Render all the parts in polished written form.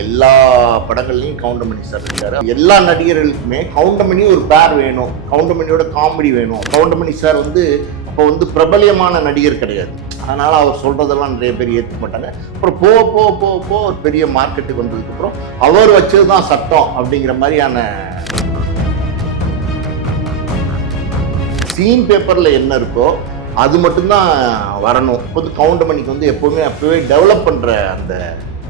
எல்லா படங்கள்லையும் கவுண்டமணி சார் இருக்காரு. எல்லா நடிகர்களுக்குமே கவுண்டமணி ஒரு பேர் வேணும், கவுண்டமணியோட காமெடி வேணும். கவுண்டமணி சார் வந்து அப்போ வந்து பிரபலியமான நடிகர் கிடையாது, அதனால அவர் சொல்றதெல்லாம் நிறைய பேர் ஏற்றுக்க மாட்டாங்க. அப்புறம் போக ஒரு பெரிய மார்க்கெட்டுக்கு வந்ததுக்கப்புறம் அவர் வச்சதுதான் சட்டம் அப்படிங்கிற மாதிரியான சீன் பேப்பர்ல என்ன இருக்கோ அது மட்டும்தான் வரணும். இப்போ கவுண்டமணிக்கு வந்து எப்பவுமே அப்பவே டெவலப் பண்ற அந்த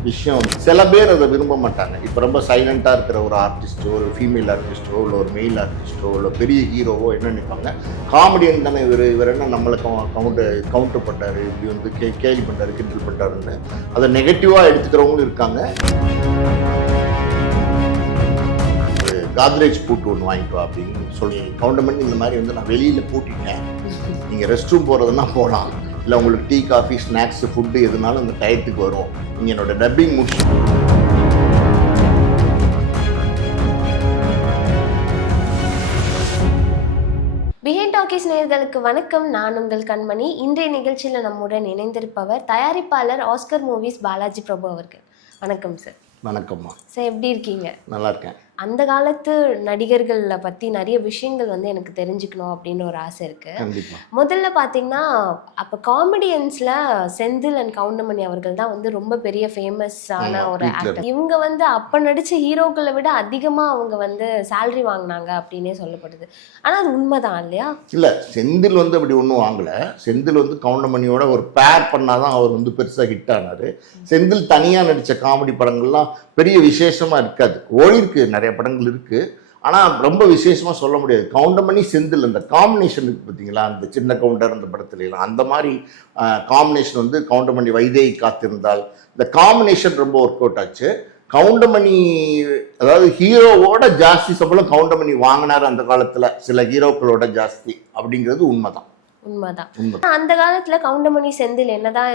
விஷயம் சில பேர் அதை விரும்ப மாட்டாங்க. இப்போ ரொம்ப சைலண்டாக இருக்கிற ஒரு ஆர்டிஸ்டோ, ஒரு ஃபீமேல் ஆர்டிஸ்டோ, இல்லை ஒரு மெயில் ஆர்டிஸ்டோ, இல்லை பெரிய ஹீரோவோ என்ன நினைப்பாங்க, காமெடியன் தானே இவர் என்ன நம்மளை கவுண்டர் பண்ணுறாரு, இப்படி வந்து கேலி பண்ணுறாரு, கிண்டல் பண்ணுறாருன்னு அதை நெகட்டிவாக எடுத்துக்கிறவங்களும் இருக்காங்க. காத்ரேஜ் பூட்டு ஒன்று வாங்கிட்டு வா அப்படின்னு சொல்லி கவுண்டமணி இந்த மாதிரி வந்து நான் வெளியில் பூட்டிட்டேன், நீங்கள் ரெஸ்ட் ரூம் போகிறதுனா போகலாம், இல்லை உங்களுக்கு டீ காஃபி ஸ்நாக்ஸ் ஃபுட்டு எதுனாலும் இந்த டயத்துக்கு வரும், நீங்கள் என்னோட டப்பிங் முடிச்சு. பிஹைண்ட் டாக்கீஸ் நேயர்களுக்கு வணக்கம். நான் உங்கள் கண்மணி. இன்றைய நிகழ்ச்சியில் நம்முடன் இணைந்திருப்பவர் தயாரிப்பாளர் ஆஸ்கர் மூவிஸ் பாலாஜி பிரபு அவர்கள். வணக்கம் சார். வணக்கம்மா சார், எப்படி இருக்கீங்க? நல்லா இருக்கேன். அந்த காலத்து நடிகர்களை பற்றி நிறைய விஷயங்கள் வந்து எனக்கு தெரிஞ்சுக்கணும் அப்படின்னு ஒரு ஆசை இருக்கு. முதல்ல பார்த்தீங்கன்னா அப்போ காமெடியன்ஸில் செந்தில் அண்ட் கவுண்டமணி அவர்கள் தான் வந்து ரொம்ப பெரிய ஃபேமஸான ஒரு ஆக்டர். இவங்க வந்து அப்போ நடித்த ஹீரோக்களை விட அதிகமாக அவங்க வந்து சேலரி வாங்கினாங்க அப்படின்னே சொல்லப்படுது. ஆனால் அது உண்மைதான் இல்லையா? இல்லை, செந்தில் வந்து அப்படி ஒன்றும் வாங்கலை. செந்தில் வந்து கவுண்டமணியோட ஒரு பேர் பண்ணாதான் அவர் வந்து பெருசாக ஹிட் ஆனார். செந்தில் தனியாக நடித்த காமெடி படங்கள்லாம் பெரிய விசேஷமாக இருக்காது. ஓடிருக்கு, நிறைய படங்கள் இருக்குது, ஆனால் ரொம்ப விசேஷமாக சொல்ல முடியாது. கவுண்டமணி செந்தில் அந்த காம்பினேஷன் இருக்குது பார்த்தீங்களா, அந்த சின்ன கவுண்டர் அந்த படத்துலாம் அந்த மாதிரி காம்பினேஷன் வந்து கவுண்டமணி வைதேகி காத்திருந்தால் இந்த காம்பினேஷன் ரொம்ப ஒர்க் அவுட் ஆச்சு. கவுண்டமணி அதாவது ஹீரோவோட ஜாஸ்தி சம்பளம் கவுண்டமணி வாங்கினார் அந்த காலத்தில், சில ஹீரோக்களோட ஜாஸ்தி அப்படிங்கிறது உண்மைதான். அந்த காலத்துல கவுண்டமணி செந்தில் என்னதான்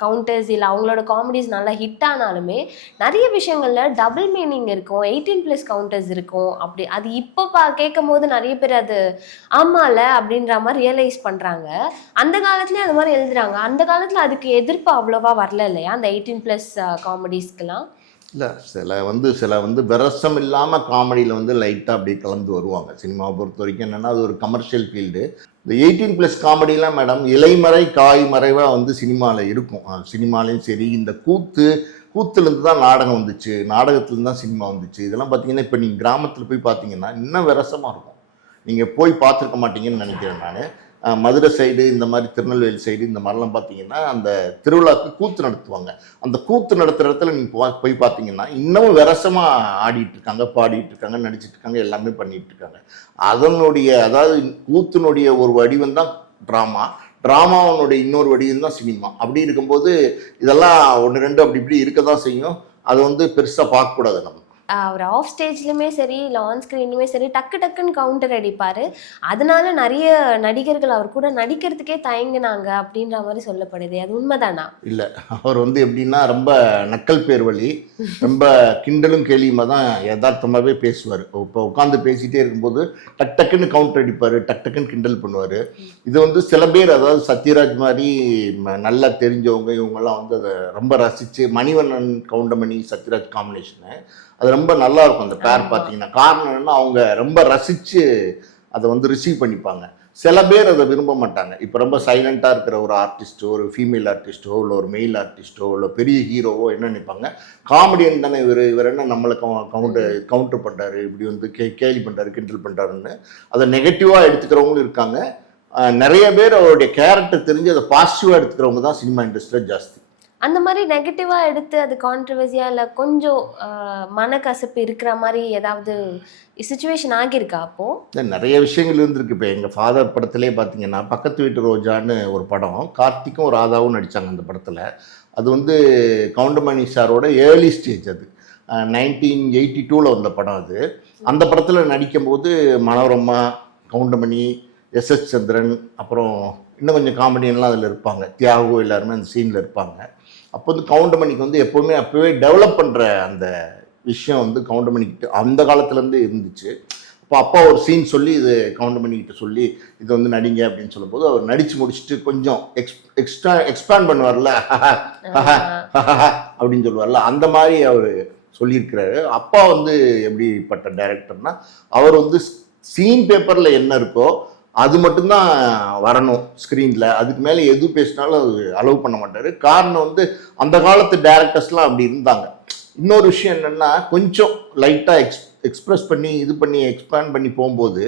கவுண்டர்ஸ் இல்லை அவங்களோட காமெடிஸ் நல்லா ஹிட் ஆனாலுமே நிறைய விஷயங்கள்ல டபுள் மீனிங் இருக்கும், 18+ கவுண்டர்ஸ் இருக்கும். அப்படி அது இப்போ கேட்கும் போது நிறைய பேர் அது ஆமால அப்படின்ற மாதிரி ரியலைஸ் பண்றாங்க. அந்த காலத்துலயும் அது மாதிரி எழுதுறாங்க. அந்த காலத்துல அதுக்கு எதிர்ப்பு அவ்வளோவா வரல இல்லையா அந்த 18+ காமெடிஸ்க்கெல்லாம்? இல்லை, சில வந்து விரசம் இல்லாமல் காமெடியில் வந்து லைட்டாக அப்படியே கலந்து வருவாங்க. சினிமாவை பொறுத்த வரைக்கும் என்னென்னா அது ஒரு கமர்ஷியல் ஃபீல்டு. இந்த 18+ காமெடிலாம் மேடம் இலைமறை காய்மறைவாக வந்து சினிமாவில் இருக்கும். சினிமாலேயும் சரி, இந்த கூத்துலேருந்து தான் நாடகம் வந்துச்சு, நாடகத்துலேருந்து தான் சினிமா வந்துச்சு. இதெல்லாம் பார்த்தீங்கன்னா இப்போ நீங்கள் கிராமத்தில் போய் பார்த்தீங்கன்னா இன்னும் விரசமாக இருக்கும். நீங்கள் போய் பார்த்துருக்க மாட்டீங்கன்னு நினைக்கிறேன் நான். மதுரை சைடு, இந்த மாதிரி திருநெல்வேலி சைடு, இந்த மாதிரிலாம் பார்த்தீங்கன்னா அந்த திருவிழாவுக்கு கூத்து நடத்துவாங்க. அந்த கூத்து நடத்துகிற இடத்துல நீங்கள் போய் பார்த்தீங்கன்னா இன்னமும் விரசமாக ஆடிட்டு இருக்காங்க, பாடிட்டு இருக்காங்க, நடிச்சிட்டு இருக்காங்க, எல்லாமே பண்ணிட்டு இருக்காங்க. அதனுடைய அதாவது கூத்தினுடைய ஒரு வடிவம் தான் ட்ராமாவனுடைய இன்னொரு வடிவம் தான் சினிமா. அப்படி இருக்கும்போது இதெல்லாம் ஒன்று ரெண்டு அப்படி இப்படி இருக்க தான் செய்யும். அதை வந்து பெருசாக பார்க்கக்கூடாது. நம்ம அவர் ஆஃப் ஸ்டேஜ்லையுமே சரி இல்லை ஆன் ஸ்க்ரீன்லையுமே சரி டக்குன்னு கவுண்டர் அடிப்பார். அதனால நிறைய நடிகர்கள் அவர் கூட நடிக்கிறதுக்கே தயங்கினாங்க அப்படின்ற மாதிரி சொல்லப்படுது. அது உண்மைதானா? இல்லை, அவர் வந்து எப்படின்னா ரொம்ப நக்கல் பேர் வழி, ரொம்ப கிண்டலும் கேலியுமா தான் யதார்த்தமாகவே பேசுவார். இப்போ உட்காந்து பேசிகிட்டே இருக்கும்போது டக்குன்னு கவுண்டர் அடிப்பார், டக்குன்னு கிண்டல் பண்ணுவார். இது வந்து சில பேர், அதாவது சத்யராஜ் மாதிரி நல்லா தெரிஞ்சவங்க இவங்கெல்லாம் வந்து அதை ரொம்ப ரசித்து, மணிவண்ணன் கவுண்டமணி சத்யராஜ் காம்பினேஷனு அது ரொம்ப நல்லா இருக்கும் அந்த பேர் பார்த்தீங்கன்னா. காரணம் என்னன்னா அவங்க ரொம்ப ரசித்து அதை வந்து ரிசீவ் பண்ணிப்பாங்க. சில பேர் அதை விரும்ப மாட்டாங்க. இப்போ ரொம்ப சைலண்டாக இருக்கிற ஒரு ஆர்டிஸ்ட்டோ, ஒரு ஃபீமேல் ஆர்டிஸ்ட்டோ, இல்லை ஒரு மெயில் ஆர்டிஸ்ட்டோ, இல்லை பெரிய ஹீரோவோ என்ன நினைப்பாங்க, காமெடியன் தானே இவர் என்ன நம்மளை கவுண்டர் பண்ணுறாரு, இப்படி வந்து கேலி பண்ணுறாரு, கிண்டல் பண்ணுறாருன்னு அதை நெகட்டிவாக எடுத்துக்கிறவங்களும் இருக்காங்க. நிறைய பேர் அவருடைய கேரக்டர் தெரிஞ்சு அதை பாசிட்டிவாக எடுத்துக்கிறவங்க தான் சினிமா இண்டஸ்ட்ரியில் ஜாஸ்தி. அந்த மாதிரி நெகட்டிவாக எடுத்து அது கான்ட்ரவர்சியாக இல்லை கொஞ்சம் மனக்கசப்பு இருக்கிற மாதிரி ஏதாவது சிச்சுவேஷன் ஆகியிருக்கா? அப்போது நிறைய விஷயங்கள் இருந்திருக்கு. இப்போ எங்கள் ஃபாதர் படத்துலேயே பார்த்தீங்கன்னா பக்கத்து வீட்டு ரோஜான்னு ஒரு படம், கார்த்திக்கும் ராதாவும் நடித்தாங்க அந்த படத்தில். அது வந்து கவுண்டமணி சாரோட ஏர்லி ஸ்டேஜ். அது 1982 வந்த படம். அது அந்த படத்தில் நடிக்கும்போது மனோரமா, கவுண்டமணி, எஸ் சந்திரன், அப்புறம் இன்னும் கொஞ்சம் காமெடியெல்லாம் அதில் இருப்பாங்க, தியாகு, எல்லாருமே அந்த சீனில் இருப்பாங்க. அப்போ வந்து கவுண்டமணிக்கு வந்து அப்போவே டெவலப் பண்ணுற அந்த விஷயம் வந்து கவுண்டமணிக்கிட்ட அந்த காலத்துலேருந்து இருந்துச்சு. அப்போ அப்பா ஒரு சீன் சொல்லி இது கவுண்டமணிக்கிட்ட சொல்லி இது வந்து நடிங்க அப்படின்னு சொல்லும்போது அவர் நடித்து முடிச்சுட்டு கொஞ்சம் எக்ஸ்பேண்ட் பண்ணுவார்ல அப்படின்னு சொல்லுவார்ல, அந்த மாதிரி அவர் சொல்லியிருக்கிறாரு. அப்பா வந்து எப்படிப்பட்ட டைரக்டர்னா, அவர் வந்து சீன் பேப்பரில் என்ன இருக்கோ அது மட்டும்தான் வரணும் ஸ்க்ரீனில், அதுக்கு மேலே எது பேசினாலும் அது அலோவ் பண்ண மாட்டார். காரணம் வந்து அந்த காலத்து டேரக்டர்ஸ்லாம் அப்படி இருந்தாங்க. இன்னொரு விஷயம் என்னென்னா, கொஞ்சம் லைட்டாக எக்ஸ்பிரஸ் பண்ணி இது பண்ணி எக்ஸ்பேண்ட் பண்ணி போகும்போது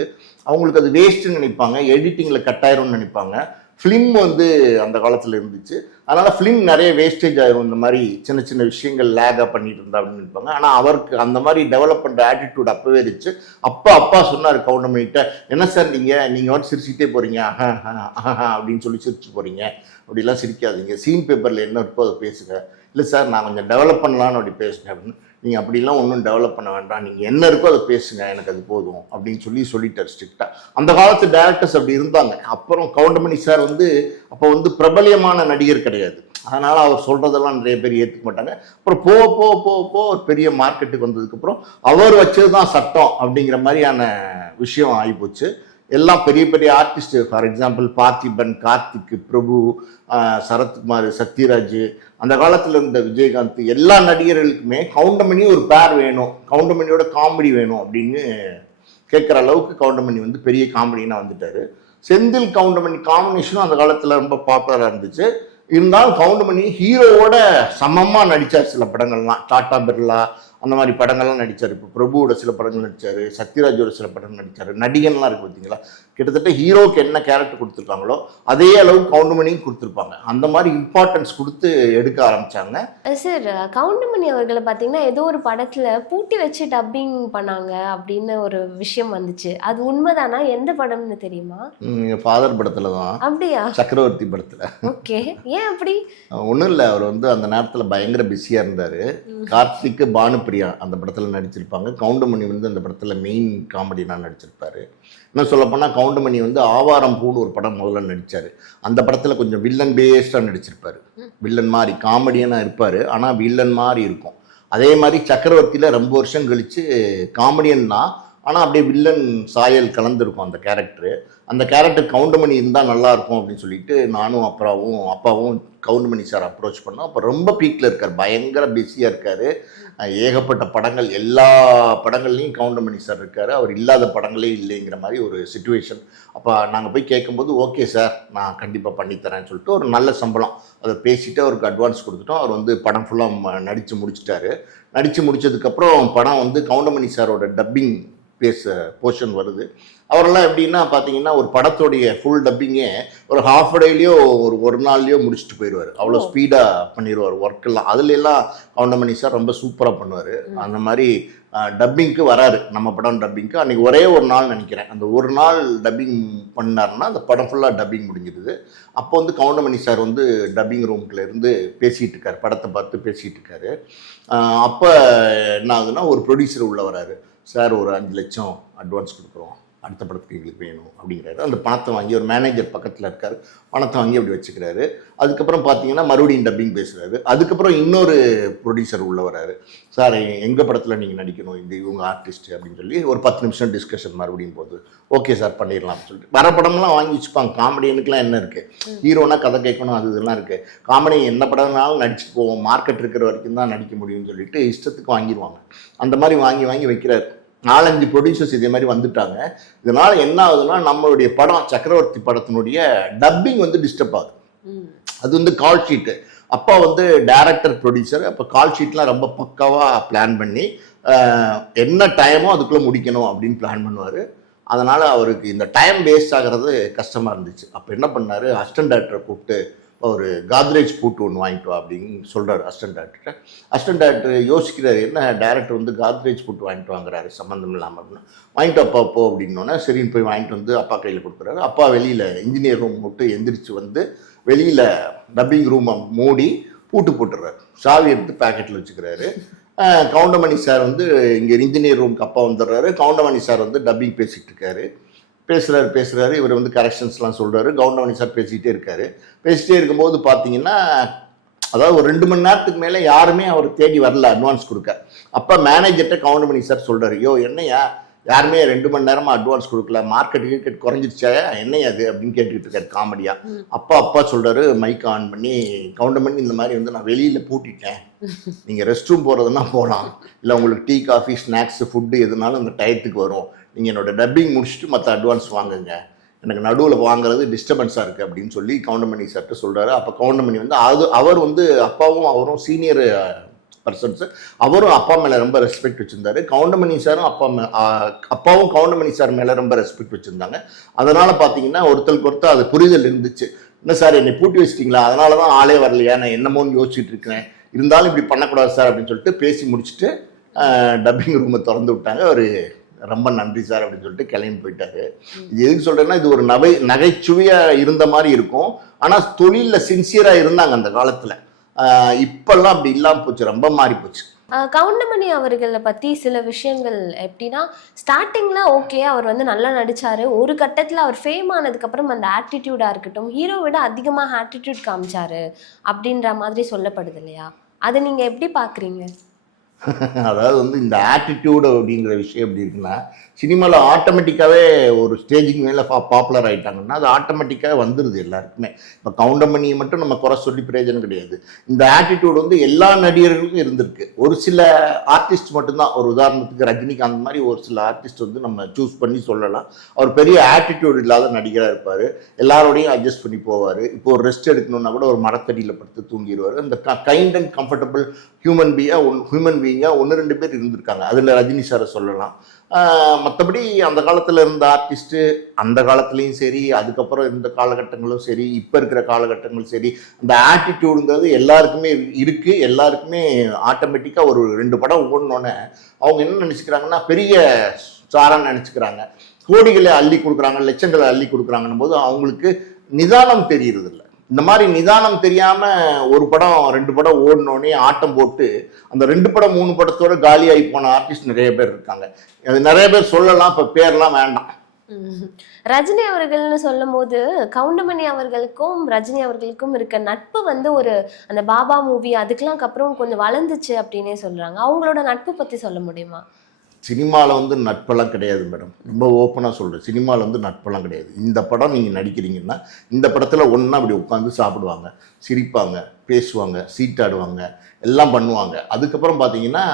அவங்களுக்கு அது வேஸ்ட்டுன்னு நினைப்பாங்க, எடிட்டிங்கில் கட்டாயிரும்னு நினைப்பாங்க. ஃபிலிம் வந்து அந்த காலத்தில் இருந்துச்சு, அதனால் ஃபிலிம் நிறைய வேஸ்டேஜ் ஆயிரும், இந்த மாதிரி சின்ன சின்ன விஷயங்கள் லேகாக பண்ணிட்டு இருந்தா அப்படின்னு நினைப்பாங்க. ஆனால் அவருக்கு அந்த மாதிரி டெவலப் பண்ணுற ஆட்டிடியூட் அப்போவே இருந்துச்சு. அப்பா சொன்னார் கவுண்டமணிகிட்ட, என்ன சார் நீங்கள் வந்து சிரிச்சுட்டே போகிறீங்க, அப்படின்னு சொல்லி சிரிச்சு போகிறீங்க, அப்படிலாம் சிரிக்காதீங்க, சீன் பேப்பரில் என்ன இருக்கோ அதை பேசுங்க. இல்லை சார் நான் கொஞ்சம் டெவலப் பண்ணலான்னு அப்படி பேசுங்க அப்படின்னு. நீங்கள் அப்படிலாம் ஒன்றும் டெவலப் பண்ண வேண்டாம், நீங்கள் என்ன இருக்கோ அதை பேசுங்க, எனக்கு அது போதும் அப்படின்னு சொல்லிட்டார் ஸ்ட்ரிக்டாக. அந்த காலத்து டேரக்டர்ஸ் அப்படி இருந்தாங்க. அப்புறம் கவுண்டமணி சார் வந்து அப்போ வந்து பிரபலியமான நடிகர் கிடையாது, அதனால் அவர் சொல்கிறதெல்லாம் நிறைய பேர் ஏற்றுக்க மாட்டாங்க. அப்புறம் போக ஒரு பெரிய மார்க்கெட்டுக்கு வந்ததுக்கப்புறம் அவர் வச்சது தான் சட்டம் அப்படிங்கிற மாதிரியான விஷயம் ஆகிப்போச்சு. எல்லாம் பெரிய பெரிய artist, for example Parthiban, Karthik, Prabhu, Sarathkumar, Sathyaraj, அந்த காலத்தில் இருந்த விஜயகாந்த், எல்லா நடிகர்களுக்குமே கவுண்டமணி ஒரு பேர் வேணும், கவுண்டமணியோட காமெடி வேணும் அப்படின்னு கேட்குற அளவுக்கு கவுண்டமணி வந்து பெரிய காமெடினா வந்துட்டார். செந்தில் கவுண்டமணி காம்பினேஷனும் அந்த காலத்தில் ரொம்ப பாப்புலராக இருந்துச்சு. இருந்தாலும் கவுண்டமணி ஹீரோவோட சமமாக நடித்தார். சில படங்கள்லாம் டாடா பிர்லா அந்த மாதிரி படங்கள்லாம் நடித்தார். இப்போ பிரபுவோட சில படங்கள் நடித்தார், சத்யராஜோட சில படங்கள் நடித்தார். நடிகன்லாம் இருக்குது பார்த்தீங்களா, கிட்டத்தட்ட ஹீரோக்கு என்ன கேரக்டர் கொடுத்துருக்காங்களோ அதே அளவு கவுண்டமணியும் கொடுத்துருப்பாங்க. அந்த மாதிரி இம்பார்ட்டன்ஸ் கொடுத்து எடுக்க ஆரம்பித்தாங்க. சார், கவுண்டமணி அவர்களை பார்த்தீங்கன்னா ஏதோ ஒரு படத்தில் பூட்டி வச்சு டப்பிங் பண்ணாங்க அப்படின்னு ஒரு விஷயம் வந்துச்சு, அது உண்மைதானா? எந்த படம்னு தெரியுமா? ஃபாதர் படத்தில் தான். அப்படியா? சக்கரவர்த்தி படத்தில். ஓகே, ஏன் அப்படி? ஒன்றும் இல்லை, அவர் வந்து அந்த நேரத்தில் பயங்கர பிஸியாக இருந்தார். கார்த்திக், பானுப்பிரியா அந்த படத்தில் நடிச்சிருப்பாங்க. கவுண்டமணி வந்து அந்த படத்தில் மெயின் காமெடினா நடிச்சிருப்பாரு. இன்னும் சொல்லப்போனால் கவுண்டமணி வந்து ஆவாரம் பூன்னு ஒரு படம் முதல்ல நடித்தார். அந்த படத்தில் கொஞ்சம் வில்லன் பேஸ்டாக நடிச்சிருப்பார். வில்லன் மாதிரி காமெடியனாக இருப்பார், ஆனால் வில்லன் மாதிரி இருக்கும். அதே மாதிரி சக்கரவர்த்தியில் ரொம்ப வருஷம் கழித்து காமெடியன் தான், ஆனால் அப்படியே வில்லன் சாயல் கலந்துருக்கும் அந்த கேரக்டரு. அந்த கேரக்டர் கவுண்டமணி இருந்தால் நல்லாயிருக்கும் அப்படின்னு சொல்லிட்டு நானும் அப்பாவும் கவுண்டமணி சார் அப்ரோச் பண்ணோம். அப்போ ரொம்ப பீக்கில் இருக்கார், பயங்கர பிஸியாக இருக்கார். ஏகப்பட்ட படங்கள், எல்லா படங்கள்லையும் கவுண்டமணி சார் இருக்கார், அவர் இல்லாத படங்களே இல்லைங்கிற மாதிரி ஒரு சிச்சுவேஷன். அப்போ நாங்கள் போய் கேட்கும்போது ஓகே சார் நான் கண்டிப்பாக பண்ணித்தரேன்னு சொல்லிட்டு ஒரு நல்ல சம்பளம் அதை பேசிவிட்டு அவருக்கு அட்வான்ஸ் கொடுத்துட்டோம். அவர் வந்து படம் ஃபுல்லாக நடித்து முடிச்சிட்டாரு. நடித்து முடித்ததுக்கப்புறம் படம் வந்து கவுண்டமணி சாரோட டப்பிங் போர்ஷன் வருது. அவரெல்லாம் எப்படின்னா பார்த்தீங்கன்னா ஒரு படத்தோடைய ஃபுல் டப்பிங்கே ஒரு ஹாஃப் டேலையோ ஒரு நாள்லையோ முடிச்சுட்டு போயிடுவார். அவ்வளோ ஸ்பீடாக பண்ணிடுவார் ஒர்க்கெல்லாம். அதுலெல்லாம் கவுண்டமணி சார் ரொம்ப சூப்பராக பண்ணுவார். அந்த மாதிரி டப்பிங்க்கு வராரு நம்ம படம் டப்பிங்க்கு. அன்றைக்கி ஒரே ஒரு நாள் நினைக்கிறேன், அந்த ஒரு நாள் டப்பிங் பண்ணாருன்னா அந்த படம் ஃபுல்லாக டப்பிங் முடிஞ்சிடுது. அப்போ வந்து கவுண்டமணி சார் வந்து டப்பிங் ரூம்குள்ளே இருந்து பேசிகிட்டு இருக்கார், படத்தை பார்த்து பேசிகிட்டு இருக்காரு. அப்போ என்ன ஆகுதுன்னா ஒரு ப்ரொடியூசர் உள்ளே வராரு. சார் ஒரு 5 லட்சம் அட்வான்ஸ் கொடுக்குறோம், அடுத்த படத்துக்கு எங்களுக்கு வேணும் அப்படிங்கிறாரு. அந்த பணத்தை வாங்கி ஒரு மேனேஜர் பக்கத்தில் இருக்கார், பணத்தை வாங்கி அப்படி வச்சுக்கிறாரு. அதுக்கப்புறம் பார்த்தீங்கன்னா மறுபடியும் டப்பிங் பேசுகிறாரு. அதுக்கப்புறம் இன்னொரு ப்ரொடியூசர் உள்ளே வராரு. சார் எங்கள் படத்தில் நீங்கள் நடிக்கணும், இவங்க ஆர்டிஸ்ட் அப்படின்னு சொல்லி ஒரு 10 நிமிஷம் டிஸ்கஷன் மறுபடியும் போகுது. ஓகே சார் பண்ணிடலாம் அப்படின்னு சொல்லிட்டு வர படம்லாம் வாங்கி வச்சுப்பாங்க. காமெடியனுக்குலாம் என்ன இருக்குது, ஹீரோனா கதை கேட்கணும், அது இதெல்லாம் இருக்குது. காமெடி என்ன படம்னாலும் நடிச்சுட்டு போவோம், மார்க்கெட் இருக்கிற வரைக்கும் தான் நடிக்க முடியும்னு சொல்லிட்டு இஷ்டத்துக்கு வாங்கிடுவாங்க. அந்த மாதிரி வாங்கி வைக்கிறார். 4-5 ப்ரொடியூசர்ஸ் இதே மாதிரி வந்துட்டாங்க. இதனால் என்ன ஆகுதுன்னா நம்மளுடைய படம் சக்கரவர்த்தி படத்தினுடைய டப்பிங் வந்து டிஸ்டர்ப் ஆகுது. அது வந்து கால் ஷீட்டு. அப்போ வந்து டைரக்டர் ப்ரொடியூசர் அப்போ கால் ஷீட்லாம் ரொம்ப பக்காவாக பிளான் பண்ணி என்ன டைமோ அதுக்குள்ளே முடிக்கணும் அப்படின்னு பிளான் பண்ணுவார். அதனால் அவருக்கு இந்த டைம் வேஸ்ட் ஆகிறது கஷ்டமாக இருந்துச்சு. அப்போ என்ன பண்ணார், அசிஸ்டன்ட் டைரக்டரை கூப்பிட்டு ஒரு காத்ரேஜ் பூட்டு ஒன்று வாங்கிட்டு வா அப்படின்னு சொல்கிறார் அசிஸ்டன்ட் டைரக்டர்கிட்ட. அசிஸ்டன்ட் டைரக்டர் யோசிக்கிறார், என்ன டைரக்டர் வந்து காத்ரேஜ் பூட்டு வாங்கிட்டு வாங்குறாரு சம்மந்தம் இல்லாமல் அப்படின்னு. வாங்கிட்டு அப்பா போ அப்படின்னோடனே சரின்னு போய் வாங்கிட்டு வந்து அப்பா கையில் கொடுக்குறாரு. அப்பா வெளியில் இன்ஜினியர் ரூம் மட்டும் எந்திரிச்சு வந்து வெளியில் டப்பிங் ரூமை மூடி பூட்டு போட்டுடுறாரு. சாவி எடுத்து பேக்கெட்டில் வச்சுக்கிறாரு. கவுண்டமணி சார் வந்து இங்கே இன்ஜினியர் ரூமுக்கு அப்பா வந்துடுறாரு. கவுண்டமணி சார் வந்து டப்பிங் பேசிகிட்டு இருக்காரு. பேசுகிறாரு. இவர் வந்து கரெக்ஷன்ஸ்லாம் சொல்கிறாரு. கவுண்டமணி சார் பேசிகிட்டே இருக்கும்போது பார்த்தீங்கன்னா அதாவது ஒரு 2 மணி நேரத்துக்கு மேலே யாருமே அவர் தேடி வரல அட்வான்ஸ் கொடுக்க. அப்போ மேனேஜர்கிட்ட கவுண்டமணி சார் சொல்கிறார், என்னையா யாருமே 2 மணி நேரமா அட்வான்ஸ் கொடுக்கல, மார்க்கெட் குறைஞ்சிருச்சா என்ன அது அப்படின்னு கேட்டுக்கிட்டு இருக்காரு காமெடியா. அப்பா சொல்றாரு மைக் ஆன் பண்ணி, கவுண்டமணி இந்த மாதிரி வந்து நான் வெளியில பூட்டிட்டேன், நீங்க ரெஸ்ட் ரூம் போறதுன்னா போகலாம், இல்லை உங்களுக்கு டீ காஃபி ஸ்நாக்ஸ் ஃபுட்டு எதுனாலும் இந்த டயத்துக்கு வரும், நீங்க என்னோட டப்பிங் முடிச்சுட்டு மற்ற அட்வான்ஸ் வாங்குங்க, எனக்கு நடுவில் வாங்குறது டிஸ்டர்பன்ஸாக இருக்குது அப்படின்னு சொல்லி கவுண்டமணி சார்கிட்ட சொல்கிறாரு. அப்போ கவுண்டமணி வந்து அவர் வந்து அப்பாவும் அவரும் சீனியர் பர்சன்ஸு, அவரும் அப்பா மேலே ரொம்ப ரெஸ்பெக்ட் வச்சுருந்தாரு. கவுண்டமணி சாரும் அப்பாவும் கவுண்டமணி சார் மேலே ரொம்ப ரெஸ்பெக்ட் வச்சுருந்தாங்க. அதனால் பார்த்தீங்கன்னா ஒருத்தருக்கு ஒருத்தர் அது புரிதல் இருந்துச்சு. என்ன சார் என்னை பூட்டி வச்சிட்டிங்களா, அதனால தான் ஆளே வரலையா, நான் என்னமோன்னு யோசிச்சுட்டு இருக்கிறேன், இருந்தாலும் இப்படி பண்ணக்கூடாது சார் அப்படின்னு சொல்லிட்டு பேசி முடிச்சுட்டு டப்பிங் ரூமை திறந்து விட்டாங்க. அவர் ரொம்ப நன்றி சார் அப்படின்னு சொல்லிட்டு கிளம்பி போயிட்டாரு. இது எதுக்கு சொல்றேன்னா, இது ஒரு நகைச்சுவையா இருந்த மாதிரி இருக்கும், ஆனா தொழில சின்சியரா இருந்தாங்க அந்த காலத்துல. இப்பெல்லாம் அப்படி இல்லாம போச்சு, ரொம்ப மாறி போச்சு. கவுண்டமணி அவர்களை பத்தி சில விஷயங்கள் எப்படின்னா, ஸ்டார்டிங்ல ஓகே அவர் வந்து நல்லா நடிச்சாரு, ஒரு கட்டத்துல அவர் ஃபேம் ஆனதுக்கு அப்புறம் அந்த ஆட்டிடியூடா இருக்கட்டும், ஹீரோ விட அதிகமாக ஆட்டிடியூட் காமிச்சாரு அப்படின்ற மாதிரி சொல்லப்படுது இல்லையா, அதை நீங்க எப்படி பாக்குறீங்க? அதாவது வந்து இந்த ஆட்டிடியூடு அப்படிங்கிற விஷயம் எப்படி இருக்குன்னா, சினிமாவில் ஆட்டோமேட்டிக்காகவே ஒரு ஸ்டேஜிங் மேலே பாப்புலர் ஆகிட்டாங்கன்னா அது ஆட்டோமேட்டிக்காக வந்துடுது எல்லாருக்குமே. இப்போ கவுண்டமணியை மட்டும் நம்ம குறை சொல்லி பிரயோஜனம் கிடையாது. இந்த ஆட்டிடியூடு வந்து எல்லா நடிகர்களுக்கும் இருந்திருக்கு. ஒரு சில ஆர்டிஸ்ட் மட்டும்தான், ஒரு உதாரணத்துக்கு ரஜினிகாந்த் மாதிரி ஒரு சில ஆர்டிஸ்ட் வந்து நம்ம சூஸ் பண்ணி சொல்லலாம். அவர் பெரிய ஆட்டிடியூட் இல்லாத நடிகராக இருப்பார், எல்லாரோடையும் அட்ஜஸ்ட் பண்ணி போவார். இப்போ ஒரு ரெஸ்ட் எடுக்கணுன்னா கூட ஒரு மரத்தடியில் படுத்து தூங்கிடுவார். இந்த கைண்ட் அண்ட் கம்ஃபர்டபுள் ஹியூமன் பீயிங்காக 1-2 பேர் இருந்திருக்காங்க. அதில் ரஜினி சாரை சொல்லலாம். மற்றபடி அந்த காலத்தில் இருந்த ஆர்டிஸ்ட்டு அந்த காலத்துலேயும் சரி, அதுக்கப்புறம் இருந்த காலகட்டங்களும் சரி, இப்போ இருக்கிற காலகட்டங்களும் சரி, அந்த ஆட்டிடியூடுங்கிறது எல்லாருக்குமே இருக்குது. எல்லாருக்குமே ஆட்டோமேட்டிக்காக ஒரு 2 படம் ஓடனோன்னே அவங்க என்ன நினச்சிக்கிறாங்கன்னா, பெரிய சாரான்னு நினச்சிக்கிறாங்க, கோடிகளை அள்ளி கொடுக்குறாங்க, லட்சங்களை அள்ளி கொடுக்குறாங்கன்னும் போது அவங்களுக்கு நிதானம் தெரியுறது இல்லை. இந்த மாதிரி நிதானம் தெரியாம ஒரு படம் 2 படம் ஓடினோடனே ஆட்டம் போட்டு அந்த 2 படம் 3 படத்தோட காலியாகி போன ஆர்டிஸ்ட் நிறைய பேர் இருக்காங்க. அது நிறைய பேர் சொல்லலாம், இப்ப பேர்லாம் வேண்டாம். ரஜினி அவர்கள்னு சொல்லும் போது கவுண்டமணி அவர்களுக்கும் ரஜினி அவர்களுக்கும் இருக்க நட்பு வந்து ஒரு அந்த பாபா மூவி அதுக்கெல்லாம் அப்புறம் கொஞ்சம் வளர்ந்துச்சு அப்படின்னே சொல்றாங்க. அவங்களோட நட்பு பத்தி சொல்ல முடியுமா? சினிமாவில் வந்து நட்பெல்லாம் கிடையாது மேடம், ரொம்ப ஓப்பனாக சொல்கிறேன். சினிமாவில் வந்து நட்பெல்லாம் கிடையாது. இந்த படம் நீங்கள் நடிக்கிறீங்கன்னா இந்த படத்தில் ஒன்றா அப்படி உட்காந்து சாப்பிடுவாங்க, சிரிப்பாங்க, பேசுவாங்க, சீட்டாடுவாங்க, எல்லாம் பண்ணுவாங்க. அதுக்கப்புறம் பார்த்தீங்கன்னா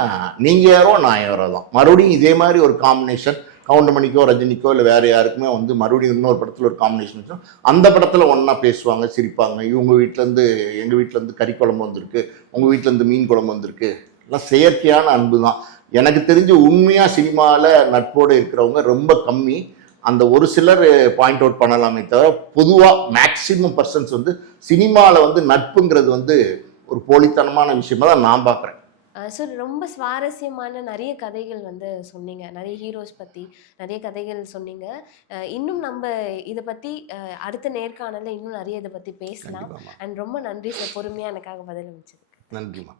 நீங்கள் யாரோ நான் யாரோ தான். மறுபடியும் இதே மாதிரி ஒரு காம்பினேஷன் கவுண்டமணிக்கோ ரஜினிக்கோ இல்லை வேறு யாருக்குமே வந்து மறுபடியும் இன்னொரு படத்தில் ஒரு காம்பினேஷன் வச்சோம், அந்த படத்தில் ஒன்றா பேசுவாங்க, சிரிப்பாங்க. இவங்க வீட்டிலேருந்து எங்கள் வீட்டிலேருந்து கறி குழம்பு வந்திருக்கு, உங்கள் வீட்டிலேருந்து மீன் குழம்பு வந்திருக்கு, எல்லாம் செயற்கையான அன்பு தான். எனக்கு தெரிஞ்சு உண்மையாக சினிமாவில் நட்போடு இருக்கிறவங்க ரொம்ப கம்மி. அந்த ஒரு சிலர் பாயிண்ட் அவுட் பண்ணலாமே தவிர பொதுவாக மேக்சிமம் பர்சன்ஸ் வந்து சினிமாவில் வந்து நட்புங்கிறது வந்து ஒரு போலித்தனமான விஷயமா தான் நான் பார்க்குறேன். ஸோ ரொம்ப சுவாரஸ்யமான நிறைய கதைகள் வந்து சொன்னீங்க, நிறைய ஹீரோஸ் பற்றி நிறைய கதைகள் சொன்னீங்க. இன்னும் நம்ம இதை பற்றி அடுத்த நேர்காணலில் இன்னும் நிறைய இதை பற்றி பேசலாம். அண்ட் ரொம்ப நன்றி சார், பொறுமையாக எனக்காக பதில் அளிச்சதுக்கு. நன்றிம்மா.